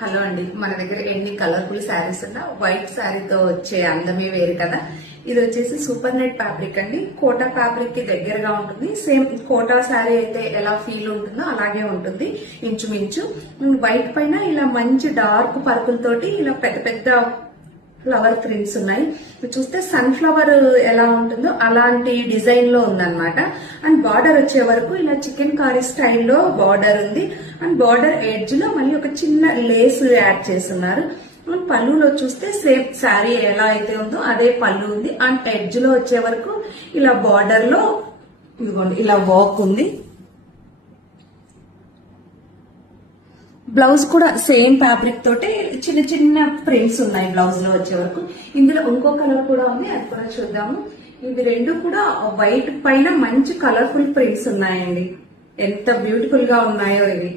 Hello అండి, మన దగ్గర ఎన్ని కలర్ఫుల్ శారీస్ ఉన్నా వైట్ శారీతో వచ్చే అందమే వేరు కదా. ఇది వచ్చేసి సూపర్ నెట్ ఫ్యాబ్రిక్ అండి. కోటా ఫ్యాబ్రిక్ కి దగ్గరగా ఉంటుంది. సేమ్ కోటా శారీ అయితే ఎలా ఫీల్ ఉంటుందో అలాగే ఉంటుంది ఇంచుమించు. వైట్ పైన ఇలా మంచి డార్క్ పర్పుల్ తోటి ఇలా పెద్ద పెద్ద ఫ్లవర్ ప్రింట్స్ ఉన్నాయి. చూస్తే సన్ ఫ్లవర్ ఎలా ఉంటుందో అలాంటి డిజైన్ లో ఉందన్నమాట. అండ్ బార్డర్ వచ్చే వరకు ఇలా చికెన్ కారీ స్టైల్లో బార్డర్ ఉంది. అండ్ బార్డర్ ఎడ్జ్ లో మళ్ళీ ఒక చిన్న లేస్ యాడ్ చేస్తున్నారు. అండ్ పళ్ళులో చూస్తే సేమ్ శారీ ఎలా అయితే ఉందో అదే పళ్ళు ఉంది. అండ్ ఎడ్జ్ లో వచ్చే వరకు ఇలా బార్డర్ లో ఇదిగోండి ఇలా వర్క్ ఉంది. బ్లౌజ్ కూడా సేమ్ ఫ్యాబ్రిక్ తోటి చిన్న చిన్న ప్రింట్స్ ఉన్నాయి బ్లౌజ్ లో వచ్చే వరకు. ఇందులో ఇంకో కలర్ కూడా ఉంది, అది కూడా చూద్దాము. ఇవి రెండు కూడా వైట్ పైన మంచి కలర్ఫుల్ ప్రింట్స్ ఉన్నాయండి. ఎంత బ్యూటిఫుల్ గా ఉన్నాయో ఇవి.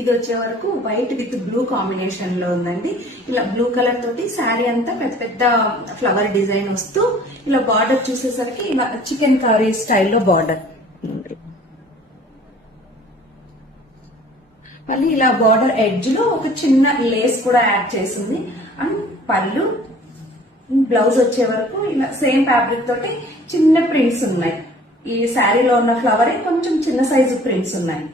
ఇది వచ్చే వరకు వైట్ విత్ బ్లూ కాంబినేషన్ లో ఉందండి. ఇలా బ్లూ కలర్ తోటి శారీ అంతా పెద్ద పెద్ద ఫ్లవర్ డిజైన్ వస్తూ ఇలా బార్డర్ చూసేసరికి ఇలా చికెన్ కర్రీ స్టైల్లో బార్డర్. మళ్ళీ ఇలా బార్డర్ ఎడ్జ్ లో ఒక చిన్న లేస్ కూడా యాడ్ చేసింది. అండ్ పళ్ళు బ్లౌజ్ వచ్చే వరకు ఇలా సేమ్ ఫ్యాబ్రిక్ తోటి చిన్న ప్రింట్స్ ఉన్నాయి. ఈ శారీలో ఉన్న ఫ్లవరే కొంచెం చిన్న సైజు ప్రింట్స్ ఉన్నాయి.